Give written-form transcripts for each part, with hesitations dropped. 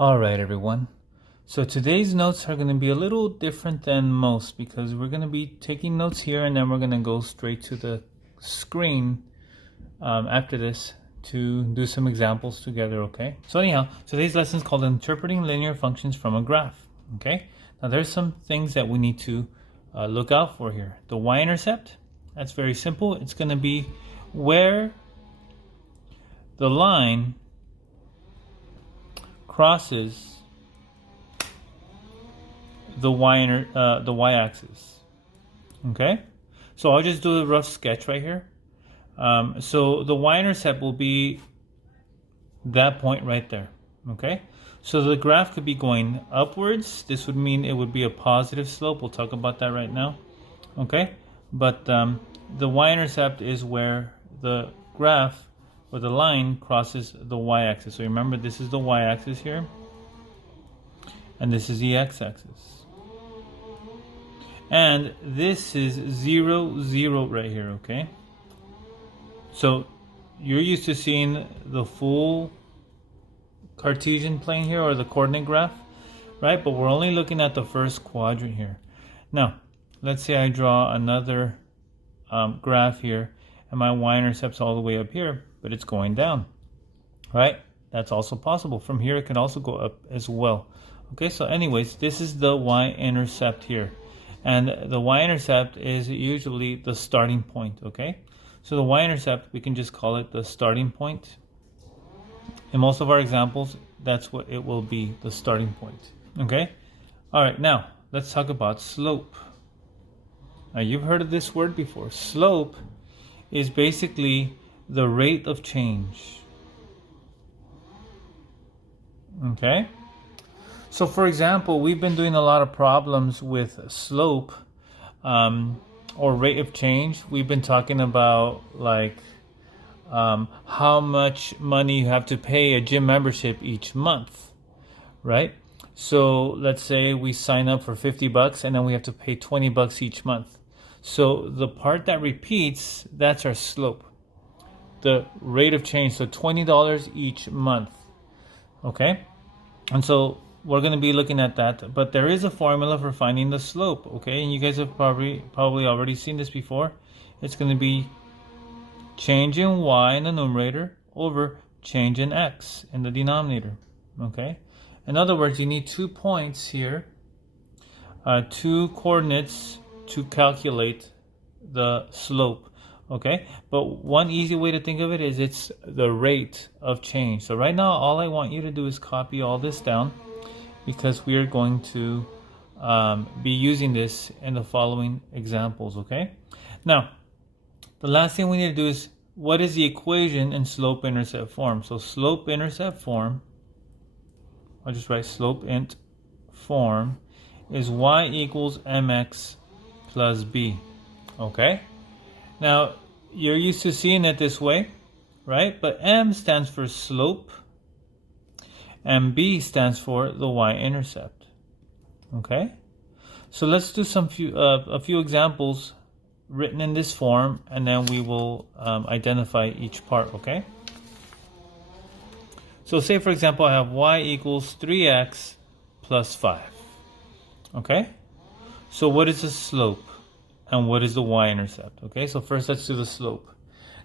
All right, everyone. So today's notes are going to be a little different than most because we're going to be taking notes here and then we're going to go straight to the screen after this to do some examples together, okay? So anyhow, today's lesson is called Interpreting Linear Functions from a Graph, okay? Now there's some things that we need to look out for here. The y-intercept, that's very simple. It's going to be where the line crosses the y-axis. Okay, so I'll just do a rough sketch right here. So the y-intercept will be that point right there. Okay, so the graph could be going upwards. This would mean it would be a positive slope. We'll talk about that right now. Okay, but the y-intercept is where the graph or the line crosses the y-axis. So remember, this is the y-axis here, and this is the x-axis. And this is 0, 0 right here, okay? So you're used to seeing the full Cartesian plane here, or the coordinate graph, right? But we're only looking at the first quadrant here. Now, let's say I draw another graph here, and my y-intercept's all the way up here, but it's going down, right? That's also possible. From here, it can also go up as well. Okay, so anyways, this is the y-intercept here. And the y-intercept is usually the starting point, okay? So the y-intercept, we can just call it the starting point. In most of our examples, that's what it will be, the starting point, okay? All right, now, let's talk about slope. Now, you've heard of this word before. Slope is basically the rate of change. Okay? So for example, we've been doing a lot of problems with slope or rate of change. We've been talking about like how much money you have to pay a gym membership each month, right? So let's say we sign up for $50 and then we have to pay $20 each month. So the part that repeats, that's our slope. The rate of change, so $20 each month. Okay? And so we're going to be looking at that, but there is a formula for finding the slope, okay? And you guys have probably already seen this before. It's going to be change in y in the numerator over change in x in the denominator, okay? In other words, you need 2 points here, 2 coordinates to calculate the slope, okay? But one easy way to think of it is it's the rate of change. So right now, all I want you to do is copy all this down because we are going to be using this in the following examples, okay? Now, the last thing we need to do is, what is the equation in slope-intercept form? So slope-intercept form, I'll just write slope-int form, is y equals mx plus b, okay? Now, you're used to seeing it this way, right? But m stands for slope, and b stands for the y-intercept, okay? So let's do a few examples written in this form, and then we will identify each part, okay? So say, for example, I have y equals 3x plus 5, okay? So what is the slope? And what is the y-intercept? Okay, so first let's do the slope.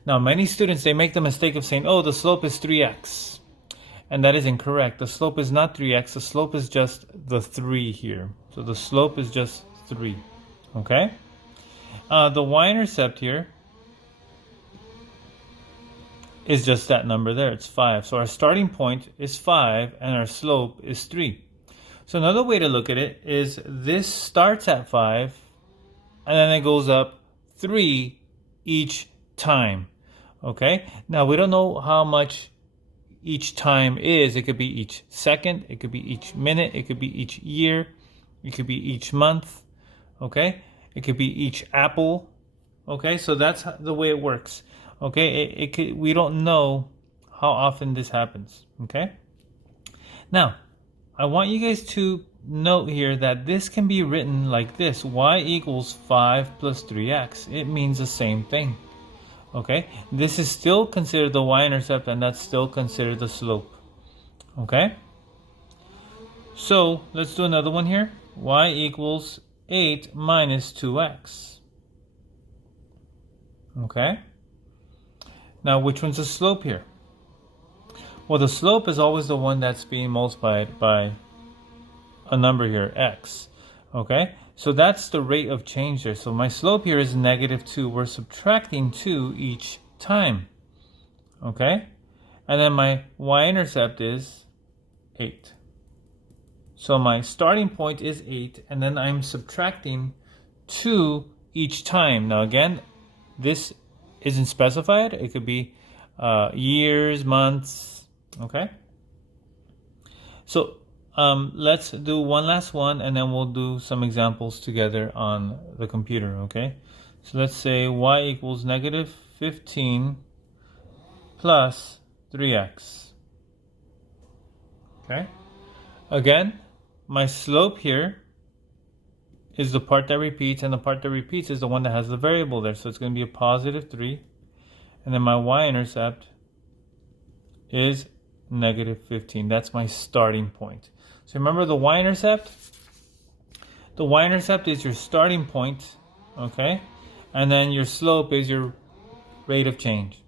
Now, many students, they make the mistake of saying, oh, the slope is 3x. And that is incorrect. The slope is not 3x. The slope is just the 3 here. So the slope is just 3. Okay? The y-intercept here is just that number there. It's 5. So our starting point is 5 and our slope is 3. So another way to look at it is this starts at 5 and then it goes up 3 each time, okay? Now, we don't know how much each time is. It could be each second, it could be each minute, it could be each year, it could be each month, okay? It could be each apple, okay? So that's the way it works, okay? We don't know how often this happens, okay? Now, I want you guys to note here that this can be written like this: y equals 5 plus 3x. It means the same thing, okay? This is still considered the y-intercept, and that's still considered the slope, okay? So let's do another one here. Y equals 8 minus 2x. Okay? Now, which one's the slope here? Well, the slope is always the one that's being multiplied by a number here, x. Okay? So that's the rate of change there. So my slope here is -2. We're subtracting 2 each time. Okay? And then my y-intercept is 8. So my starting point is 8, and then I'm subtracting 2 each time. Now again, this isn't specified. It could be years, months, okay? So let's do one last one, and then we'll do some examples together on the computer, okay? So let's say y equals -15 plus 3x, okay? Again, my slope here is the part that repeats, and the part that repeats is the one that has the variable there. So it's going to be a +3. And then my y-intercept is -15. That's my starting point. So remember the y-intercept? The y-intercept is your starting point, okay? And then your slope is your rate of change.